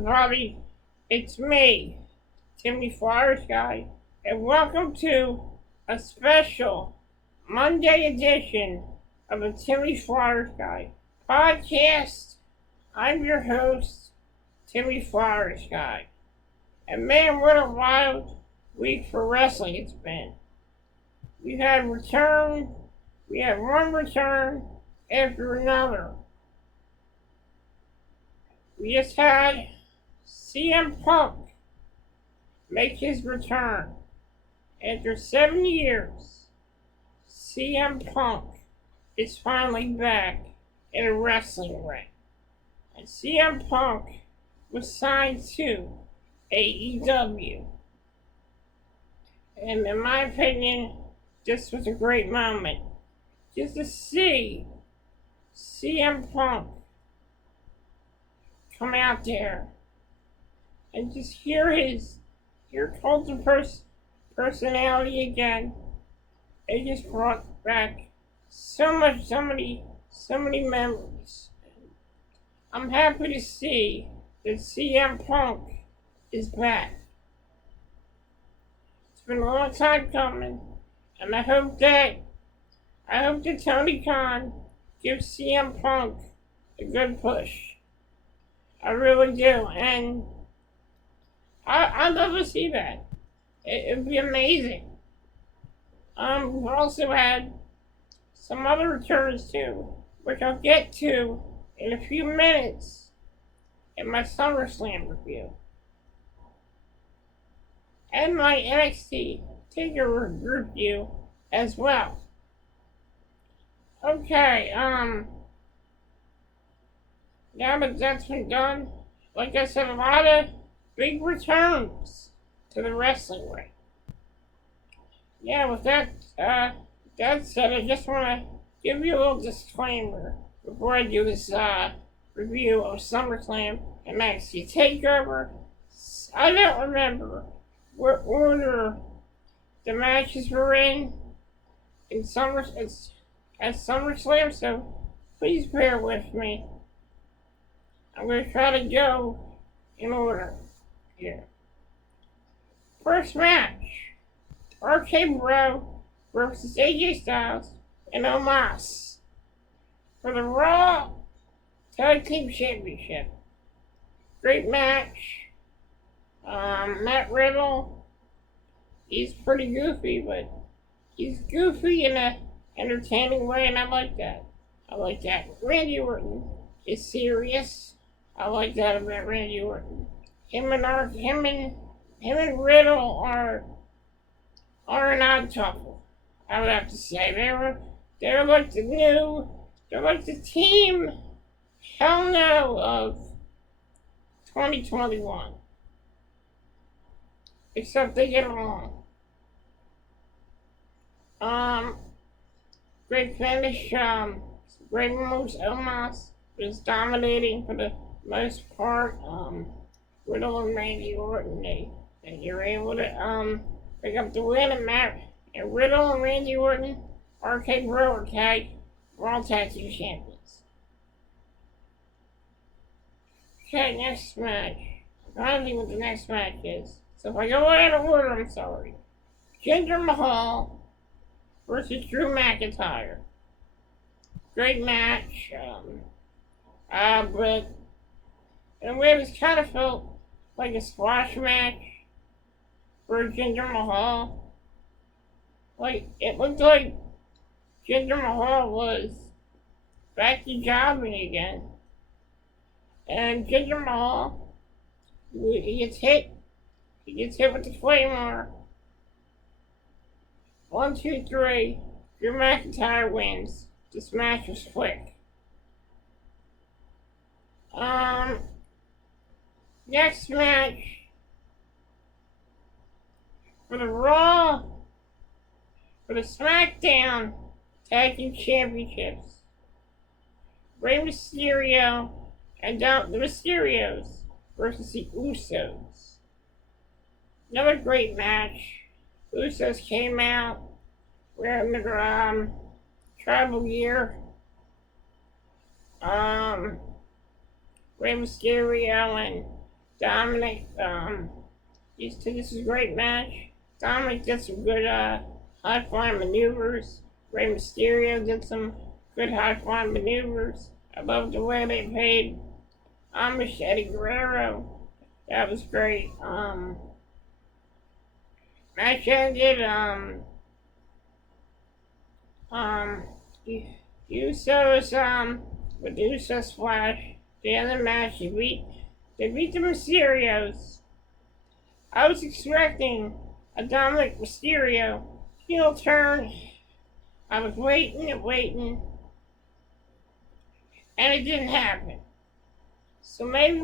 everybody, it's me, Timmy Flyersguy, and welcome to a special Monday edition of the Timmy Flyersguy podcast. I'm your host, Timmy Flyersguy, and man, what a wild week for wrestling it's been. We had one return after another. We just had CM Punk make his return. After 7 years, CM Punk is finally back in a wrestling ring. And CM Punk was signed to AEW. And in my opinion, this was a great moment. Just to see CM Punk come out there and just hear Colton's personality again. It just brought back so many memories. I'm happy to see that CM Punk is back. It's been a long time coming, and I hope that Tony Khan gives CM Punk a good push. I really do, and I'd love to see that. It'd be amazing. We've also had some other returns too, which I'll get to in a few minutes in my Summerslam review. And my NXT Takeover review as well. Okay, now that that's been done, like I said, a lot of big returns to the wrestling ring. Yeah, with that said, I just want to give you a little disclaimer before I do this review of SummerSlam and NXT Takeover. I don't remember what order the matches were in SummerSlam, so please bear with me. I'm going to try to go in order here. First match, RK Bro versus AJ Styles and Omos for the Raw Tag Team Championship. Great match. Matt Riddle, he's pretty goofy, but he's goofy in an entertaining way, and I like that. Randy Orton is serious. I like that about Randy Orton. Him and Riddle are an odd couple. I would have to say they're like the team Hell No of 2021. Except they get along. Great finish. Great moves. Omos was dominating for the most part. Riddle and Randy Orton, they were able to pick up the win, and Riddle and Randy Orton, RK Bro were all tag team champions. Okay, next match. I don't think what the next match is. So if I go out of order, I'm sorry. Jinder Mahal versus Drew McIntyre. Great match. But in a way, it kind of felt like a squash match for Jinder Mahal. Like, it looked like Jinder Mahal was back to jobbing again. And Jinder Mahal, he gets hit with the Claymore. 1, 2, 3. Drew McIntyre wins. This match was quick. Next match for the SmackDown Tag Team Championships. Rey Mysterio and the Mysterios versus the Usos. Another great match. Usos came out wearing their tribal gear. Rey Mysterio and Dominic, this is a great match. Dominic did some good, high-flying maneuvers. Rey Mysterio did some good high-flying maneuvers. I love the way they paid homage to Eddie Guerrero. That was great. Match ended, Usos, with Usos Splash. The other match, they beat the Mysterios. I was expecting a Dominic Mysterio heel turn. I was waiting, and it didn't happen. So maybe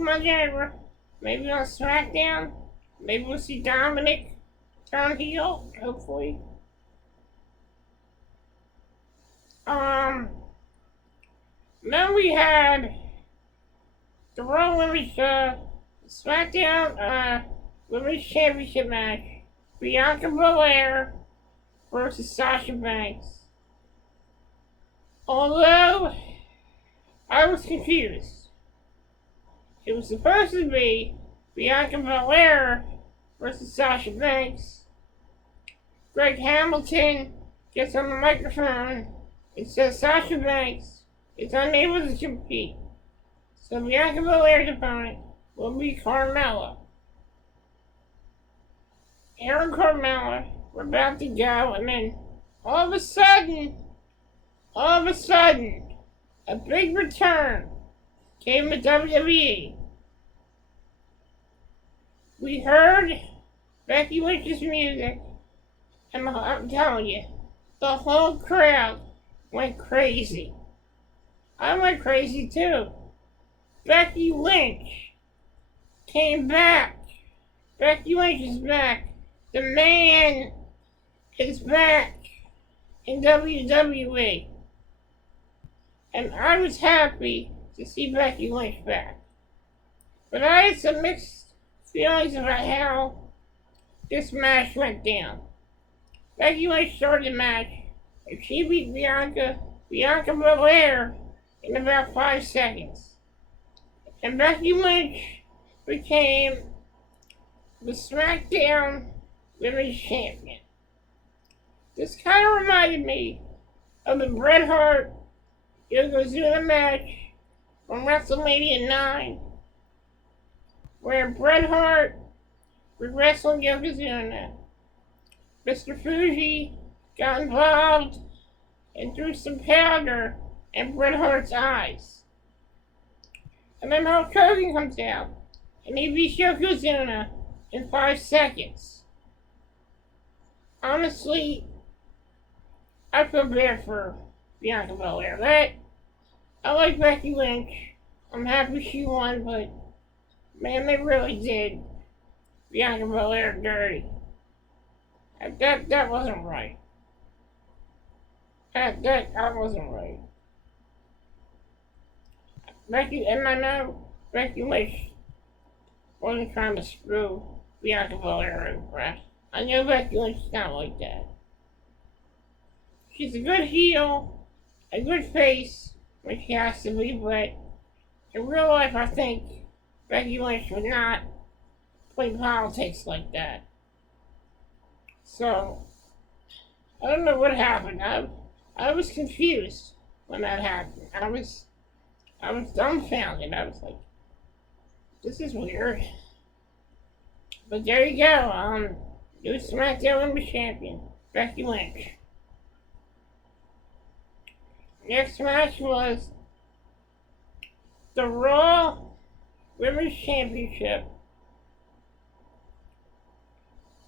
maybe on SmackDown, maybe we'll see Dominic turn heel, hopefully. Then we had the Raw Women's SmackDown Women's Championship match. Bianca Belair versus Sasha Banks. Although I was confused. It was supposed to be Bianca Belair versus Sasha Banks. Greg Hamilton gets on the microphone and says Sasha Banks is unable to compete. So Bianca Belair's opponent will be Carmella. Aaron Carmella were about to go, and then all of a sudden, a big return came to WWE. We heard Becky Lynch's music, and I'm telling you, the whole crowd went crazy. I went crazy too. Becky Lynch came back. Becky Lynch is back. The man is back in WWE. And I was happy to see Becky Lynch back. But I had some mixed feelings about how this match went down. Becky Lynch started the match. If she beat Bianca Belair in about 5 seconds. And Becky Lynch became the SmackDown Women's Champion. This kind of reminded me of the Bret Hart Yokozuna match from WrestleMania 9, where Bret Hart was wrestling Yokozuna. Mr. Fuji got involved and threw some powder in Bret Hart's eyes. And then Hulk Hogan comes out, and he beats Yokozuna in 5 seconds. Honestly, I feel bad for Bianca Belair. I like Becky Lynch. I'm happy she won, but man, they really did Bianca Belair dirty. That wasn't right. That wasn't right. I know Becky Lynch wasn't trying to screw Bianca Belair in the press. I know Becky Lynch is not like that. She's a good heel, a good face when she has to be, but in real life I think Becky Lynch would not play politics like that. So, I don't know what happened. I was confused when that happened. I was dumbfounded. I was like, this is weird. But there you go. New SmackDown Women's Champion, Becky Lynch. Next match was the Raw Women's Championship.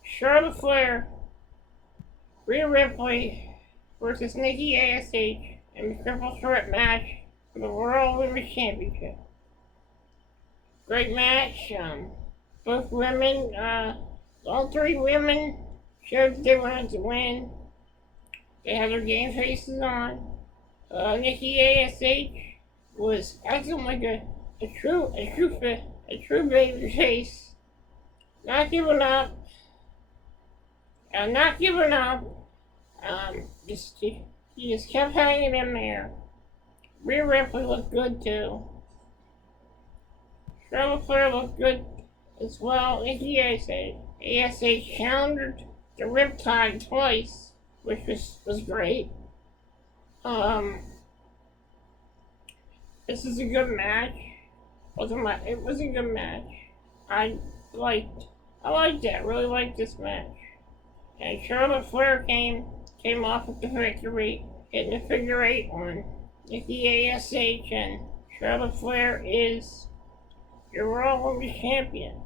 Charlotte Flair, Rhea Ripley versus Nikki ASH in the triple threat match for the Raw Women's Championship. Great match. Both women, all 3 women showed that they wanted to win. They had their game faces on. Nikki ASH was acting like a true baby face. Not giving up. He just kept hanging in there. Rhea Ripley looked good too. Charlotte Flair looked good as well. Nikki ASH challenged the Riptide twice, which was great. This is a good match. It was a good match. I liked it. Really liked this match. And Charlotte Flair came off with the victory, hitting a figure 8 on Nikki ASH, and Charlotte Flair is your Raw Women's Champion.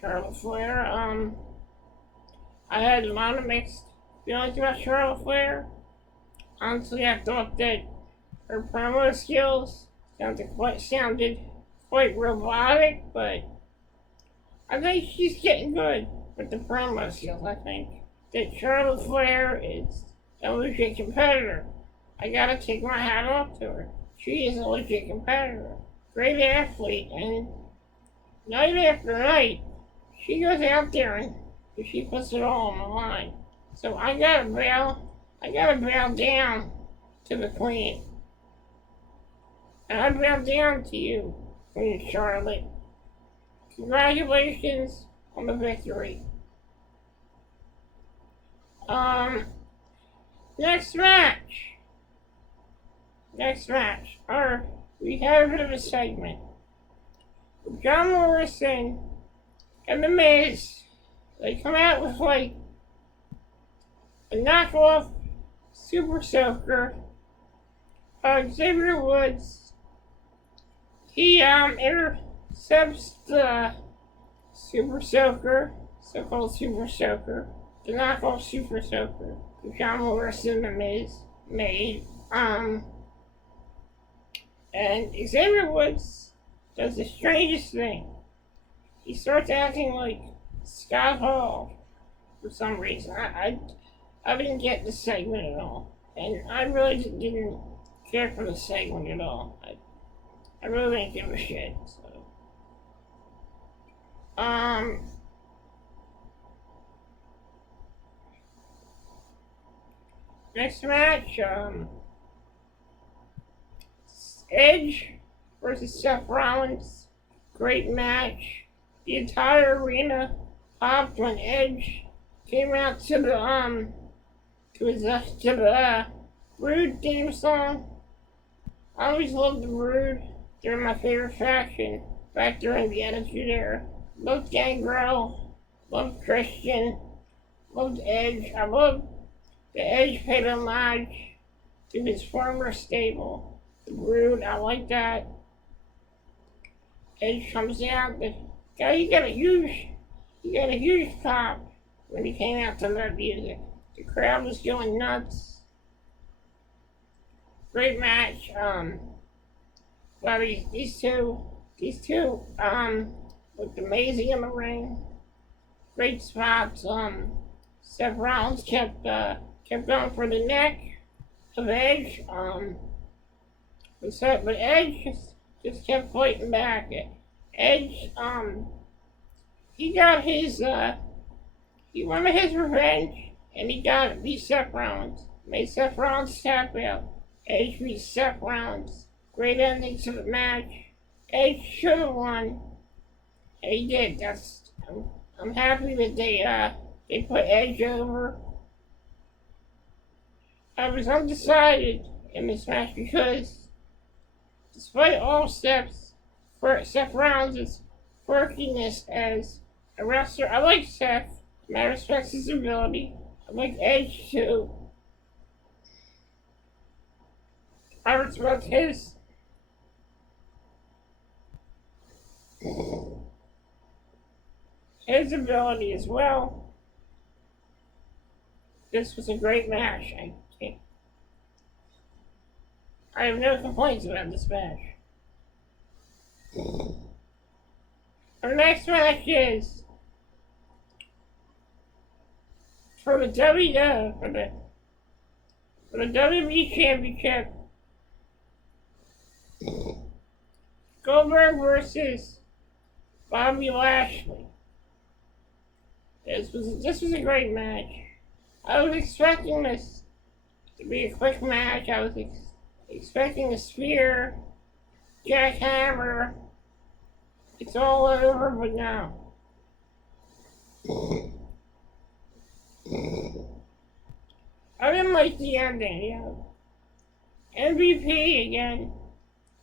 Charlotte Flair, I had a lot of mixed feelings about Charlotte Flair. Honestly, I thought that her promo skills sounded quite robotic, but I think she's getting good with the promo skills. I think that Charlotte Flair is a legit competitor. I gotta take my hat off to her. She is a legit competitor. Great athlete, and night after night, she goes out there and she puts it all on the line. So I gotta bow down to the Queen. And I bow down to you, Queen Charlotte. Congratulations on the victory. Next match. We have a bit of a segment. John Morrison and The Miz, they come out with like a knockoff Super Soaker. Xavier Woods, he intercepts the Super Soaker, so-called Super Soaker, the knockoff Super Soaker that John Morrison and The Miz made. And Xavier Woods does the strangest thing. He starts acting like Scott Hall for some reason. I didn't get the segment at all, and I really didn't care for the segment at all. I really didn't give a shit. So, next match, Edge versus Seth Rollins. Great match. The entire arena popped when Edge came out to the Rude theme song. I always loved the Rude. They're my favorite faction back during the Attitude Era. Loved Gangrel, loved Christian, loved Edge. I loved the Edge paid homage to his former stable, the Rude. I like that. Edge comes out. He got a huge pop when he came out to that music. The crowd was going nuts. Great match. Well, these two looked amazing in the ring. Great spots. Seth Rollins kept going for the neck of Edge. But Edge just kept fighting back. Edge, he got he wanted his revenge, and he got it. Beat Seth Rollins. Made Seth Rollins tap out. Edge beat Seth Rollins. Great ending to the match. Edge should have won, and he did. I'm happy that they put Edge over. I was undecided in this match because, despite all steps for Seth Rollins' quirkiness as a wrestler, I like Seth. I respect his ability. I like Edge too. I respect his ability as well. This was a great match. I have no complaints about this match. Our next match is for the WWE Championship. Goldberg versus Bobby Lashley. This was a great match. I was expecting this to be a quick match. I was expecting a spear, jackhammer, it's all over but now. I didn't like the ending, you know. MVP again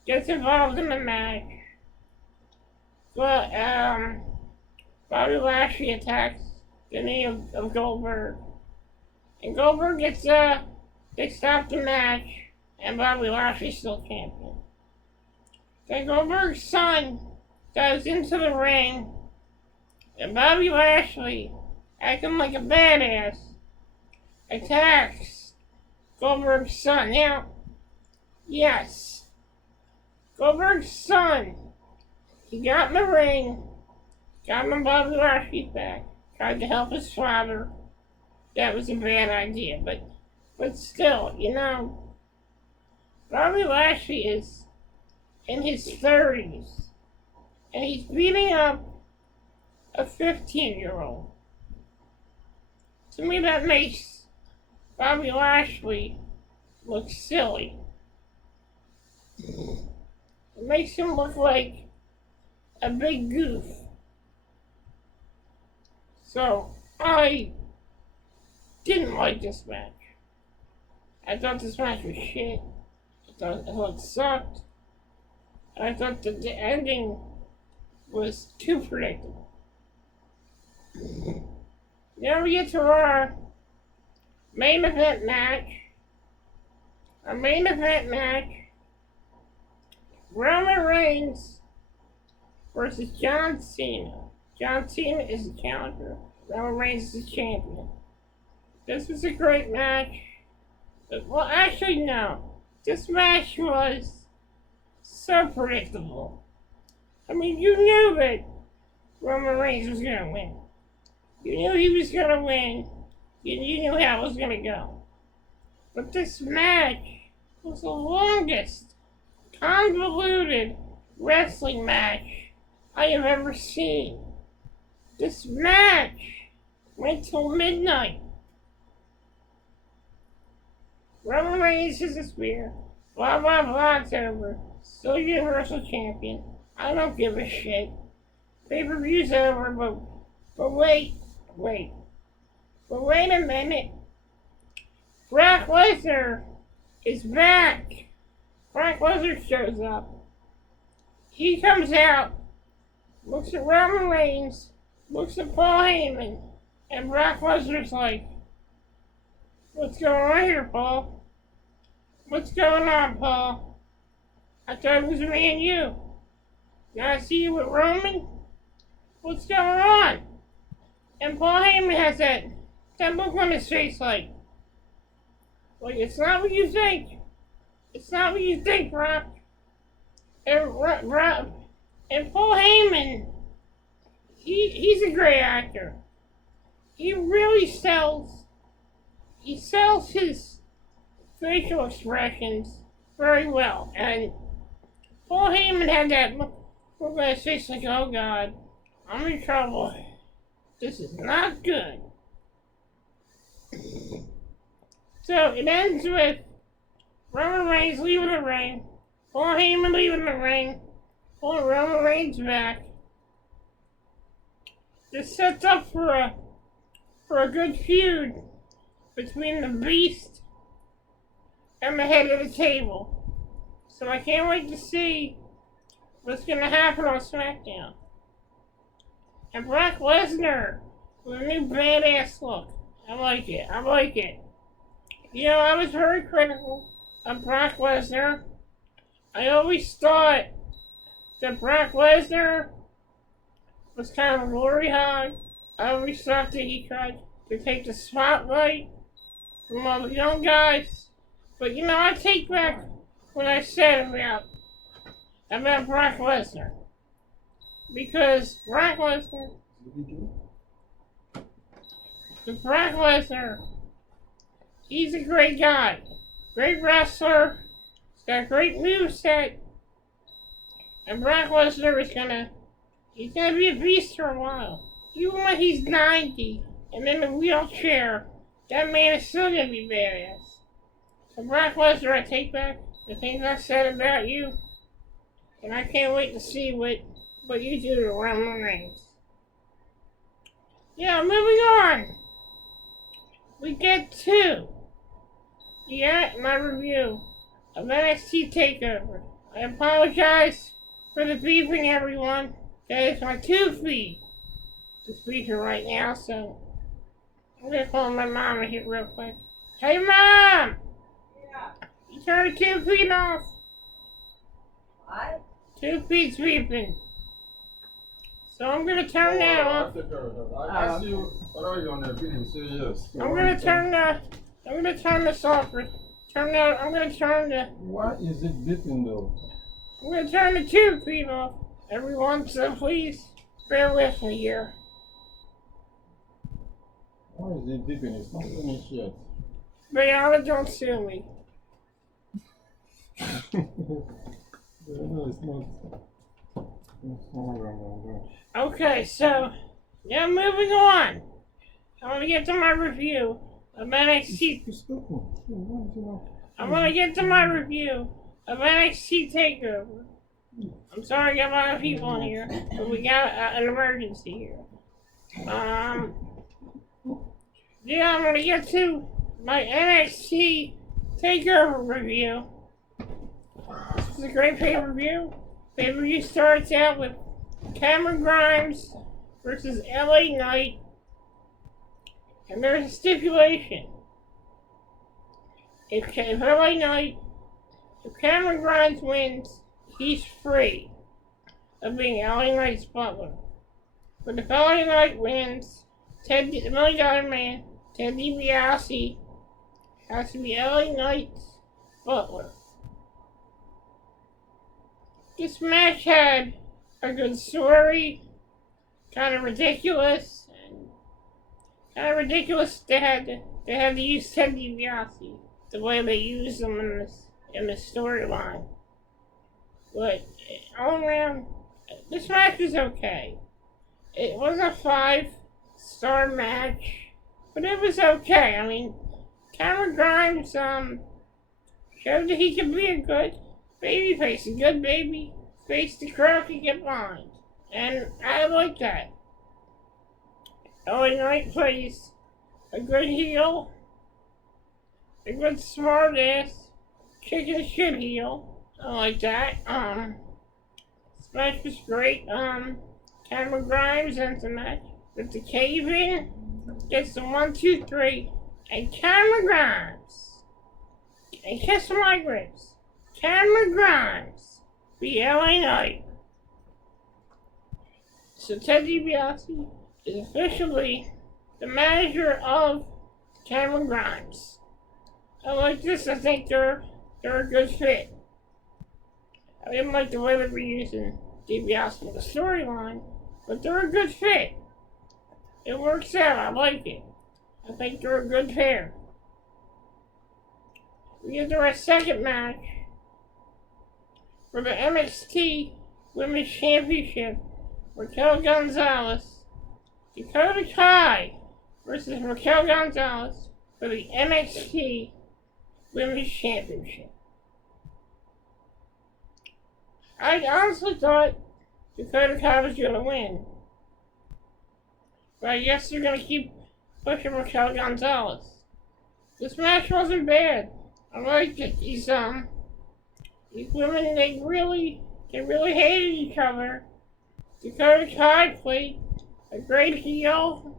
gets involved in the match, but Bobby Lashley attacks the knee of Goldberg, and Goldberg gets they stop the match, and Bobby Lashley's still champion. Then Goldberg's son dives into the ring, and Bobby Lashley, acting like a badass, attacks Goldberg's son. Now, yes, Goldberg's son, he got in the ring, got on Bobby Lashley's back, tried to help his father. That was a bad idea, but still, you know, Bobby Lashley is in his 30s, and he's beating up a 15-year-old. To me, that makes Bobby Lashley look silly. It makes him look like a big goof. So, I didn't like this match. I thought this match was shit. I thought it sucked. And I thought that the ending was too predictable. Now we get to our main event match. Our main event match, Roman Reigns versus John Cena. John Cena is the challenger. Roman Reigns is the champion. This was a great match. Well, actually, no. This match was so predictable. I mean, you knew that Roman Reigns was going to win. You knew he was going to win. You knew how it was going to go. But this match was the longest, convoluted wrestling match I have ever seen. This match went till midnight. Roman Reigns is a spear. Blah, blah, blah, it's over. Still Universal Champion. I don't give a shit. Pay-per-view's over, but wait a minute. Brock Lesnar is back. Brock Lesnar shows up. He comes out, looks at Roman Reigns, looks at Paul Heyman, and Brock Lesnar's like, "What's going on here, Paul? What's going on, Paul? I thought it was me and you. Now I see you with Roman? What's going on?" And Paul Heyman has that look on his face like, it's not what you think. It's not what you think, Brock. And Paul Heyman, he's a great actor. He really sells his facial expressions very well. And Paul Heyman had that look on his face like, oh God, I'm in trouble. This is not good. So it ends with Roman Reigns leaving the ring, Paul Heyman leaving the ring, pulling Roman Reigns back. This sets up for a good feud between the Beast and the head of the table. So I can't wait to see what's going to happen on SmackDown. And Brock Lesnar with a new badass look. I like it. You know, I was very critical of Brock Lesnar. I always thought that Brock Lesnar was kind of a glory hog. I always thought that he tried to take the spotlight from all the young guys. But you know, I take back what I said about Brock Lesnar. Because Brock Lesnar, he's a great guy. Great wrestler. He's got a great moveset. And Brock Lesnar he's gonna be a beast for a while. Even when he's 90 and in a wheelchair, that man is still gonna be badass. So Brock Lesnar, I take back the things I said about you. And I can't wait to see what but you do it around the rings. Yeah, moving on. We get to my review of NXT Takeover. I apologize for the beeping, everyone. That is my 2 feet to speaker right now, so I'm gonna call my mom in here real quick. Hey, Mom! Yeah. You turn the 2 feet off. What? 2 feet's beeping. So I'm gonna turn that off. I asked you, what are you on there? You say yes. I'm gonna turn this off. I'm gonna turn the. Why is it beeping though? I'm gonna turn the 2 feet off, everyone. So please bear with me here. Why is it beeping? It's not finished yet. Brianna, don't sue me. No, it's not. Okay, so now moving on. I want to get to my review of NXT. I want to get to my review of NXT Takeover. I'm sorry, I got a lot of people in here, but we got an emergency here. Yeah, I'm gonna get to my NXT Takeover review. This is a great pay-per-view. Pay-per-view starts out with Cameron Grimes versus LA Knight. And there's a stipulation. If Cameron Grimes wins, he's free of being LA Knight's butler. But if LA Knight wins, the $1 Million Man, Ted DiBiase, has to be LA Knight's butler. This match had a good story, kind of ridiculous they had to use Ted DiBiase the way they used him in the storyline. But all around, this match was okay. It was a 5-star match, but it was okay. I mean, Cameron Grimes showed that he could be a good babyface, a good baby face the crowd can get behind. And I like that. LA Knight plays a good heel, a good smart ass, chicken shit heel. I like that. This match was great. Cameron Grimes ends the match with the cave-in, gets the 1, 2, 3, and Cameron Grimes, and kiss my ribs. Cameron Grimes be LA Knight. So Ted DiBiase is officially the manager of Cameron Grimes. I like this. I think they're a good fit. I didn't like the way they were using DiBiase in the storyline, but they're a good fit. It works out. I like it. I think they're a good pair. We get to our second match for the NXT Women's Championship. Raquel Gonzalez, Dakota Kai versus Raquel Gonzalez for the NXT Women's Championship. I honestly thought Dakota Kai was going to win, but I guess they're going to keep pushing Raquel Gonzalez. This match wasn't bad. I liked it. These women, they really hated each other. Dakota Kai played a great heel.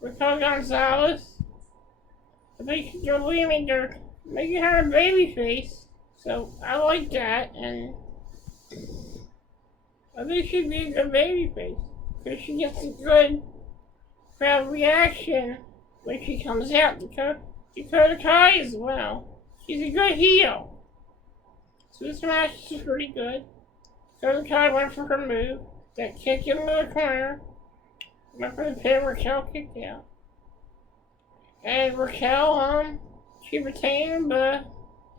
Raquel Gonzalez, I think they're making her a babyface. So I like that, and I think she'd be a good babyface because she gets a good crowd reaction when she comes out. Dakota Kai as well. She's a good heel. So this match is pretty good. Dakota Kai went for her move. That kick into the corner. Went for the pin. Raquel kicked out. And Raquel, she retained the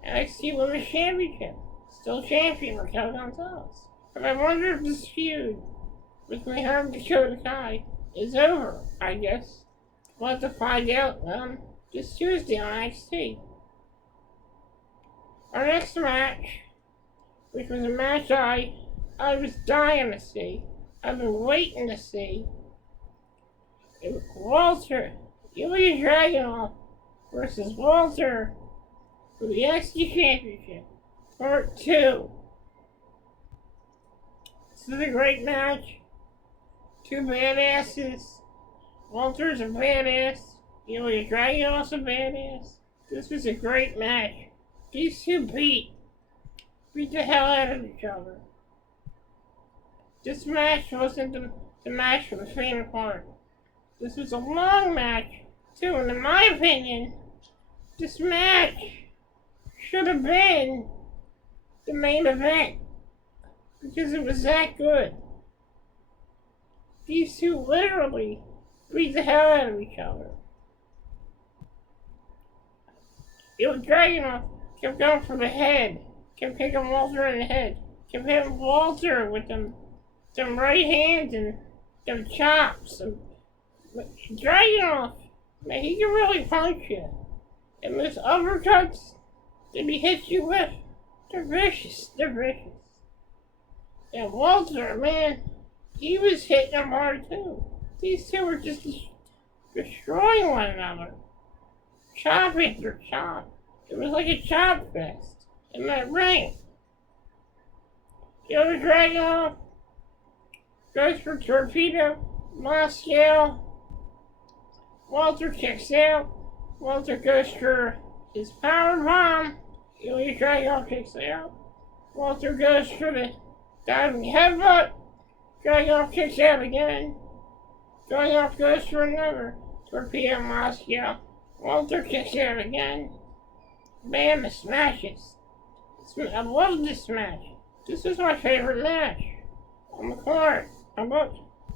NXT Women's Championship. Still champion, Raquel Gonzalez. But I wonder if this feud between her and Dakota Kai is over, I guess. We'll have to find out this Tuesday on NXT. Our next match, which was a match I was dying to see, I've been waiting to see. It was Walter, Ilya Dragunov versus Walter for the XT Championship, Part 2. This is a great match. Two badasses. Walter's a badass. Ilya Dragunov's a badass. This was a great match. These two beat the hell out of each other. This match wasn't the match for the faint of heart. This was a long match, too, and in my opinion, this match should have been the main event because it was that good. These two literally beat the hell out of each other. Dragunov kept going for the head, kept kicking Walter in the head, kept hitting Walter with them right hands and them chops. Dragunov, man, he can really punch you. And those uppercuts that he hits you with, they're vicious. And Walter, man, he was hitting them hard too. These two were just destroying one another. Chop after chop. It was like a chop fest in that ring. Dragunov goes for torpedo, Moscow. Walter kicks out. Walter goes for his power bomb. Ilya Dragunov kicks out. Walter goes for the diving headbutt. Dragunov kicks out again. Dragunov goes for another torpedo, Moscow. Walter kicks out again. Man, the smashes. I love this match. This is my favorite match on the card.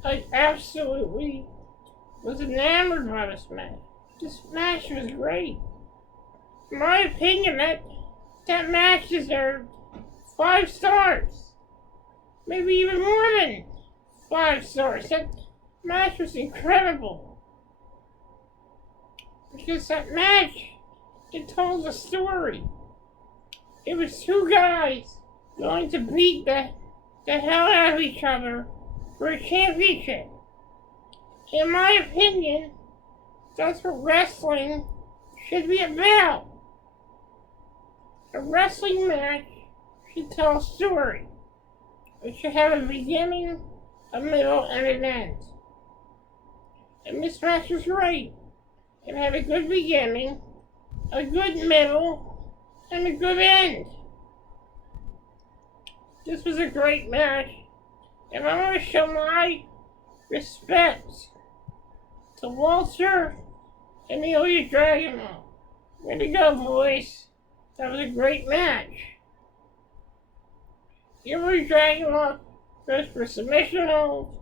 I absolutely was enamored by this match. This match was great. In my opinion, that match deserved 5 stars. Maybe even more than 5 stars. That match was incredible. Because that match, it told a story. It was two guys going to beat the hell out of each other for a championship. In my opinion, that's what wrestling should be about. A wrestling match should tell a story. It should have a beginning, a middle, and an end. And this match was great. It had a good beginning, a good middle, and a good end. This was a great match, and I want to show my respect to Walter and Ilya Dragunov. Way to go, boys. That was a great match. Ilya Dragunov goes for submission hold.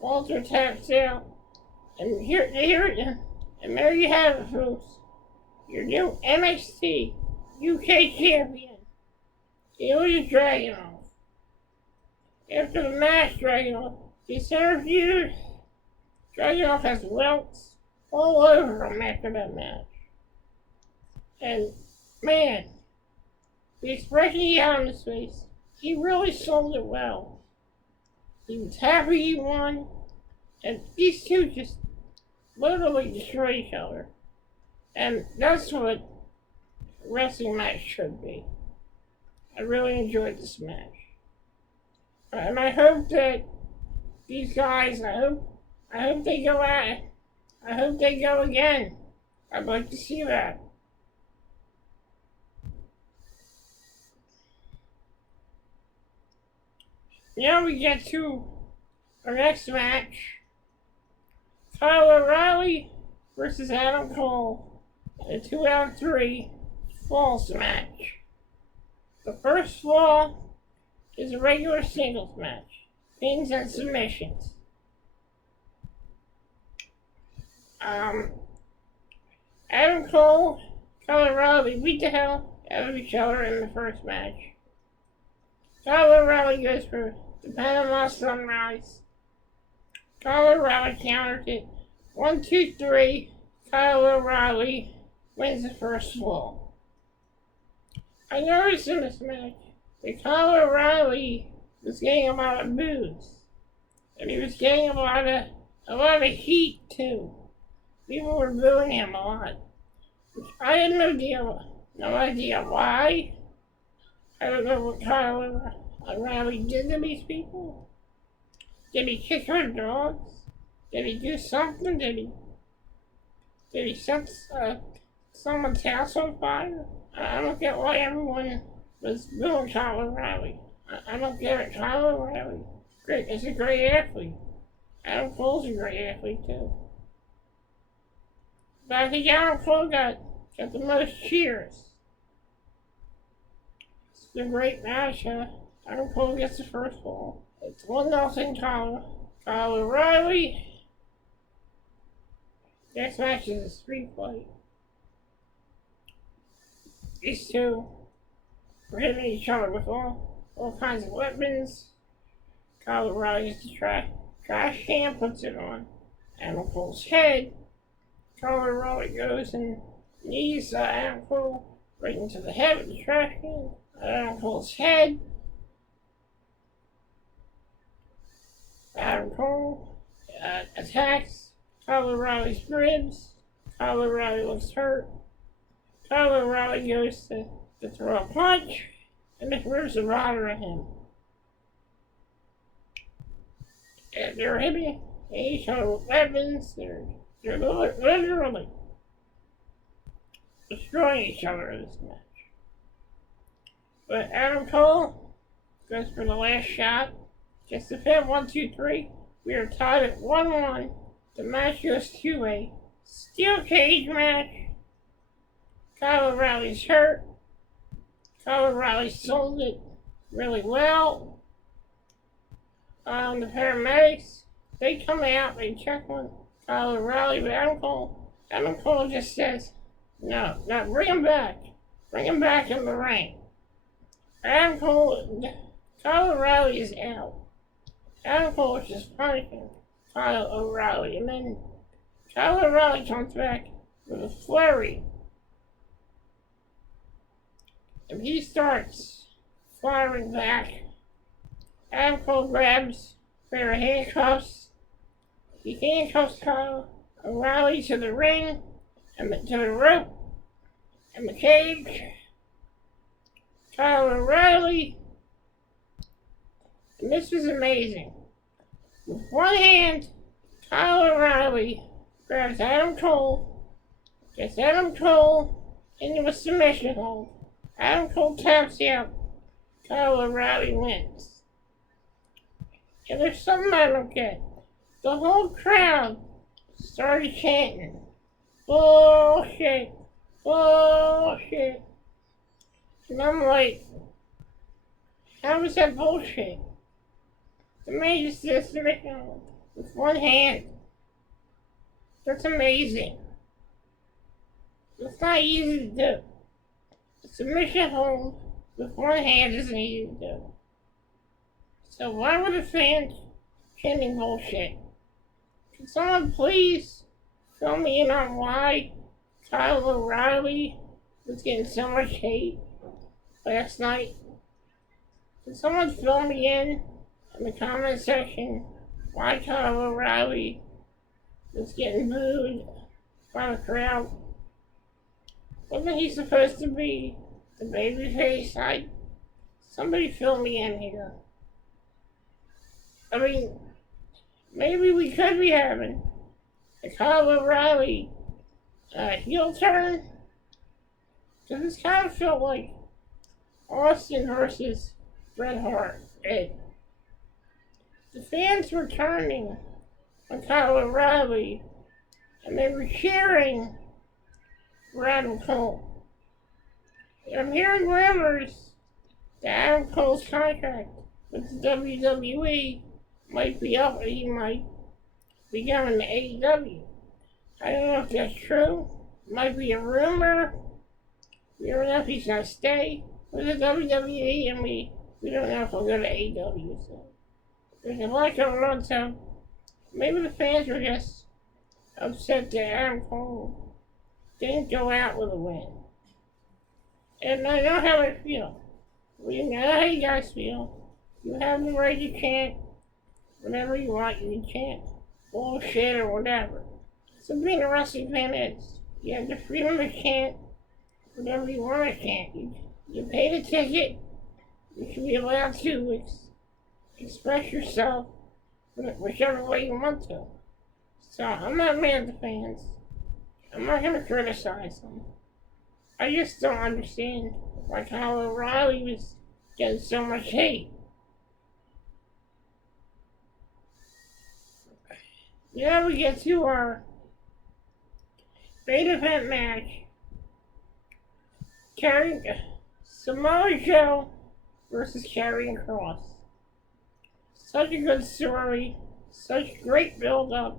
Walter taps out. And and there you have it, folks. Your new NXT UK champion, Ilya Dragunov. After the match, Dragunov gets interviewed. Dragunov has welts all over him after that match. And, man, the expression he had on his face, he really sold it well. He was happy he won, and these two just literally destroy each other. And that's what a wrestling match should be. I really enjoyed this match. And I hope that these guys, I hope they go at it. I hope they go again. I'd like to see that. Now we get to our next match. Kyle O'Reilly versus Adam Cole. A 2-out-3 falls match. The first fall is a regular singles match. Pins and submissions. Adam Cole, Kyle O'Reilly beat the hell out of each other in the first match. Kyle O'Reilly goes for the Panama Sunrise. Kyle O'Reilly countered it. 1, 2, 3. Kyle O'Reilly wins the first fall. I noticed in this match that Kyle O'Reilly was getting a lot of boos. And he was getting a lot of heat too. People were booing him a lot. Which I had no idea why. I don't know what Kyle O'Reilly did to these people. Did he kick her dogs? Did he do something? Did he set someone's house on fire? I don't get why everyone was booing Kyle O'Reilly. I don't get it. Kyle O'Reilly, great, he's a great athlete. Adam Cole's a great athlete too. But I think Adam Cole got the most cheers. It's a great match. Adam Cole gets the first ball. It's 1-0 Kyle O'Reilly. Next match is a street fight. These two were hitting each other with all kinds of weapons. Kyle O'Reilly gets the trash can, puts it on Adam Cole's head. Kyle O'Reilly goes and knees Adam Cole right into the head with the trash can. Adam Cole's head. Adam Cole attacks Kyle O'Reilly's ribs. Kyle O'Reilly looks hurt. Kyle O'Reilly goes to throw a punch and it throws the rider at him. And they're hitting each other with weapons. They're literally destroying each other in this match. But Adam Cole goes for the last shot. Gets the pin, 1, 2, 3. We are tied at 1-1. The match goes to a steel cage match. Kyle O'Reilly's hurt. Kyle O'Reilly sold it really well. The paramedics, they come out, they check on Kyle O'Reilly, but Adam Cole just says, no, bring him back. Bring him back in the ring. Kyle O'Reilly is out. Adam Cole is just punishing Kyle O'Reilly, and then Kyle O'Reilly comes back with a flurry. And he starts firing back. Adam Cole grabs a pair of handcuffs. He handcuffs Kyle O'Reilly to the ring, and to the rope, and the cage. Kyle O'Reilly, and this was amazing. With one hand, Kyle O'Reilly grabs Adam Cole, gets Adam Cole into a submission hold. Adam Cole taps out. Kyle O'Reilly wins. And there's something I don't get. The whole crowd started chanting, bullshit, bullshit. And I'm like, how is that bullshit? The man just did a submission hold with one hand. That's amazing. It's not easy to do. A submission hold with one hand isn't easy to do. So why were the fans chanting bullshit? Can someone please fill me in on why Kyle O'Reilly was getting so much hate last night? Can someone fill me in the comment section why Kyle O'Reilly was getting booed by the crowd? Wasn't he supposed to be the babyface? Somebody fill me in here. I mean, maybe we could be having a Kyle O'Reilly heel turn. Because this kind of felt like Austin versus Bret Hart. The fans were turning on Kyle O'Reilly and they were cheering for Adam Cole. And I'm hearing rumors that Adam Cole's contract with the WWE might be up and he might be going to AEW. I don't know if that's true. It might be a rumor. We don't know if he's going to stay with the WWE, and we don't know if he'll go to AEW. So there's a lot going on, so maybe the fans were just upset that Adam Cole didn't go out with a win. And I know how I feel. We know how you guys feel. You have the right to chant whatever you want, you can chant. Bullshit or whatever. So being a wrestling fan is, you have the freedom to chant whatever you want to chant. You pay the ticket, you should be allowed to express yourself whichever way you want to. So I'm not mad at the fans. I'm not going to criticize them. I just don't understand like how O'Reilly was getting so much hate. Now we get to our main event match. Samoa Joe versus Karrion Kross. Such a good story. Such great build-up.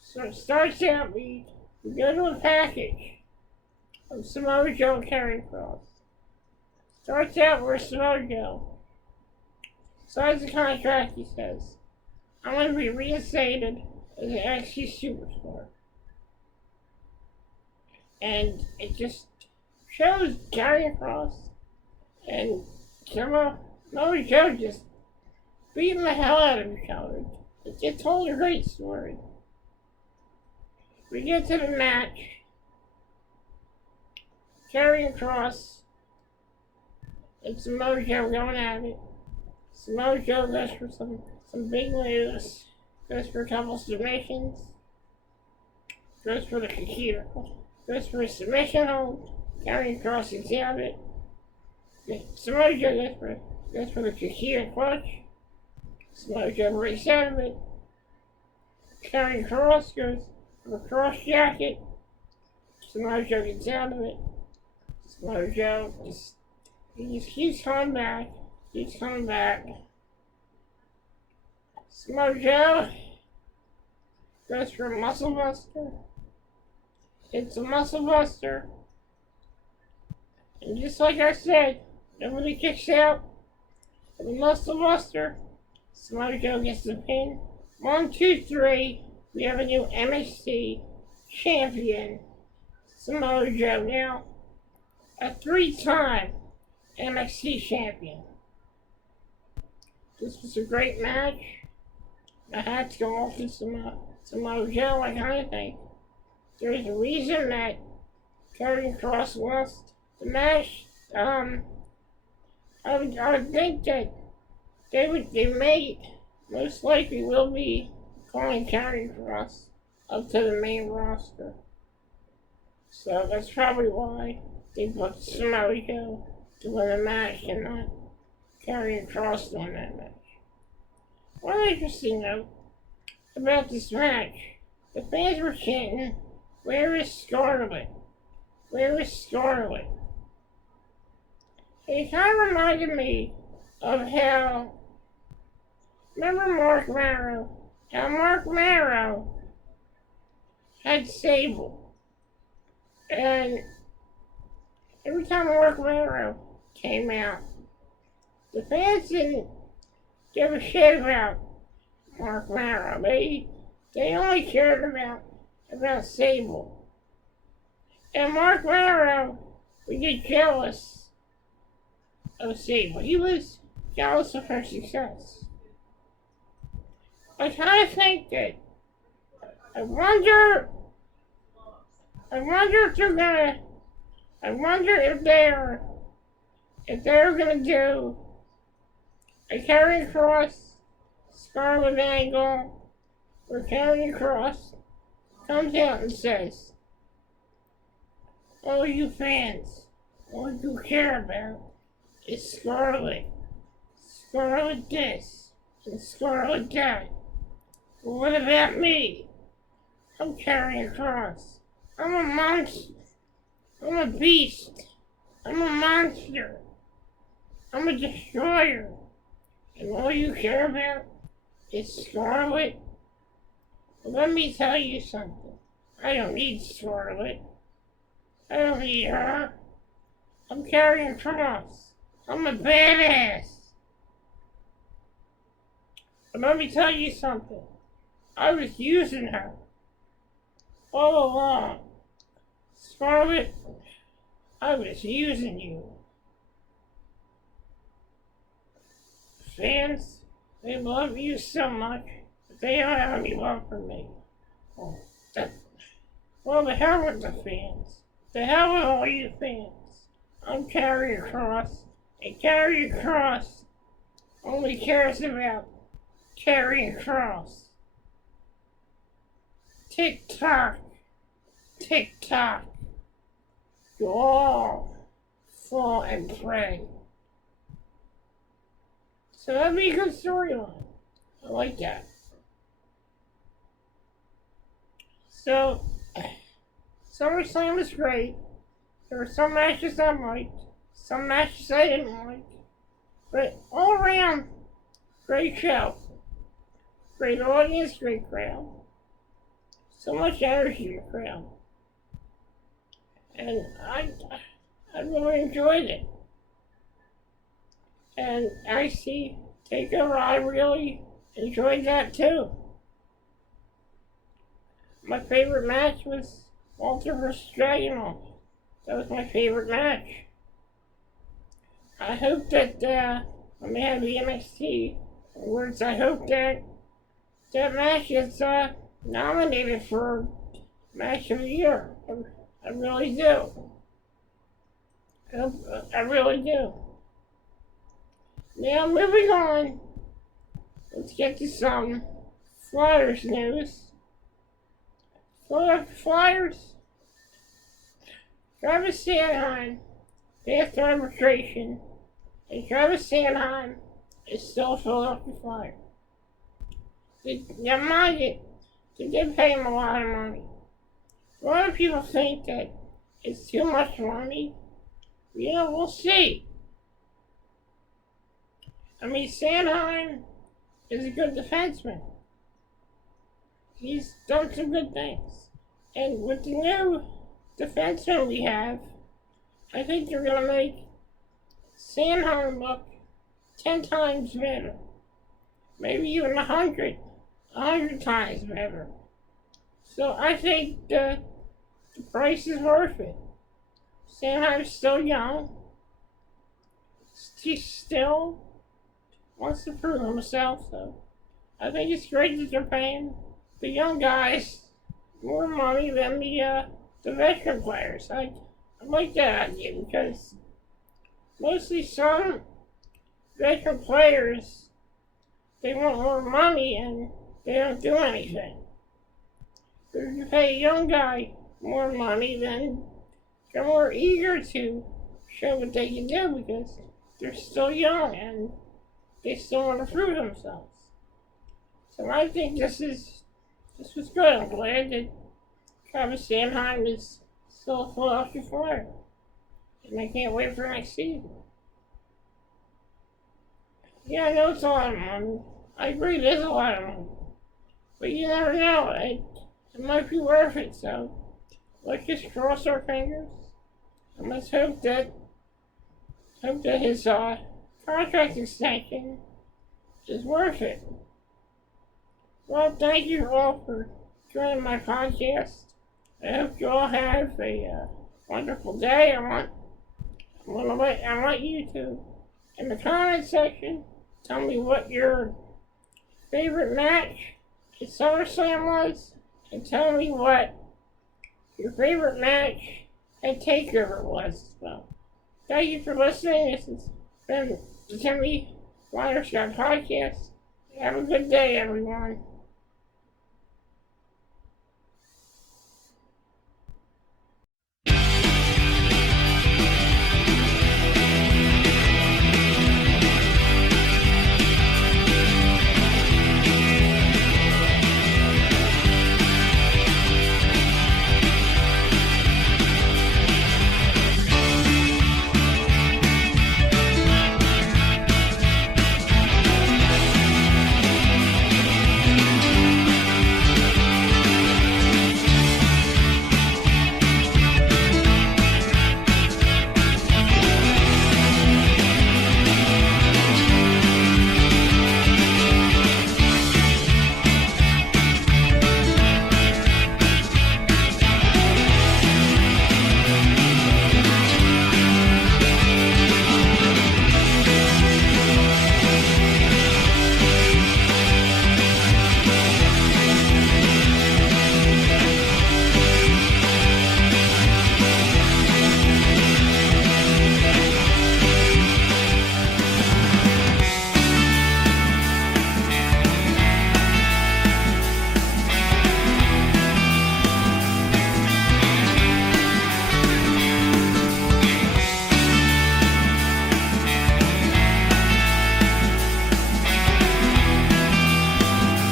So it starts out, we go to a package of Samoa Joe and Karrion Kross. Starts out where Samoa Joe signs the contract, he says, I'm going to be reinstated as an NXT superstar. And it just shows Karrion Kross and Samoa Joe just beating the hell out of each other. It told a great story. We get to the match. Karrion Kross and Samoa Joe going at it. Samoa Joe goes for some big moves. Goes for a couple submissions. Goes for the Kikita. Goes for a submission hold. Karrion Kross gets out of it. Samoa Joe goes for the Kikita clutch. Samoa Joe breaks out of it. Karrion Kross goes for a cross jacket. Samoa Joe gets out of it. Samoa Joe he just keeps coming back. Keeps coming back. Samoa Joe goes for a muscle buster. It's a muscle buster. And just like I said, nobody kicks out of the muscle buster. Samoa Joe gets the pin. 1, 2, 3. We have a new NXT champion. Samoa Joe now a 3-time NXT champion. This was a great match. I had to go off to Samoa Joe. I kind of think there's a reason that Karrion Kross lost the match. I would think that they may most likely will be calling Karrion Kross up to the main roster. So that's probably why they booked Samoa Joe to win the match and not Karrion Kross to win that match. One interesting note about this match, the fans were chanting, "Where is Scarlett? Where is Scarlett?" It kind of reminded me of how, remember Mark Marrow? How Mark Marrow had Sable. And every time Mark Marrow came out, the fans didn't give a shit about Mark Marrow. They only cared about Sable. And Mark Marrow would get jealous of Sable. He was jealous of her success. I kind of think that I wonder if they're gonna do a Karrion Kross Scarlett angle where Karrion Kross comes out and says, "All you fans, all you care about is Scarlett. Scarlett this and Scarlett that. But what about me? I'm Karrion Kross. I'm a monster. I'm a beast. I'm a monster. I'm a destroyer. And all you care about is Scarlett? Well, let me tell you something. I don't need Scarlett. I don't need her. I'm Karrion Kross. I'm a badass. But let me tell you something. I was using her all along. Scarlett, I was using you. Fans, They love you so much, but they don't have any love for me. That, well, the hell with the fans. The hell with all you fans. I'm Carrying Cross, and Carrying Cross only cares about Carrying Cross. Tick tock, tick tock. You all fall and pray. So that'd be a good storyline. I like that. So, Summerslam was great. There were some matches I liked, some matches I didn't like. But all around, great show. Great audience, great crowd. So much energy in the crowd. And I really enjoyed it. And I see Takeover, I really enjoyed that too. My favorite match was Walter vs. Dragunov. That was my favorite match. I hope that when they have the NXT awards, I hope that that match is nominated for Match of the Year. I really do. I really do. Now, moving on, let's get to some Flyers news. Flyers, Travis Sanheim passed arbitration, and Travis Sanheim is still a Philadelphia Flyer. Now, mind it, they did pay him a lot of money. A lot of people think that it's too much money. Yeah, we'll see. I mean, Sanheim is a good defenseman. He's done some good things. And with the new defenseman we have, I think they're going to make Sanheim look 10 times better. Maybe even 100 times better. So I think the price is worth it. Sanheim's still young. He still wants to prove himself, so I think it's great that they're paying the young guys more money than the veteran players. I like that idea because mostly some veteran players, they want more money and they don't do anything. But if you pay a young guy more money, then they're more eager to show what they can do because they're still young and they still want to prove themselves. So I think this was good. I'm glad that Travis Sanheim is still a Philadelphia Flyer. And I can't wait for next season. Yeah, I know it's a lot of money. I agree, it is a lot of money. But you never know. It might be worth it, so let's just cross our fingers. And let's hope that his contract extension is worth it. Well, thank you all for joining my podcast. I hope you all have a wonderful day. I want you to, in the comment section, tell me what your favorite match at SummerSlam was, and tell me what your favorite match at Takeover was as well. Thank you for listening. This has been the Timmy Flyersguy podcast. Have a good day, everyone.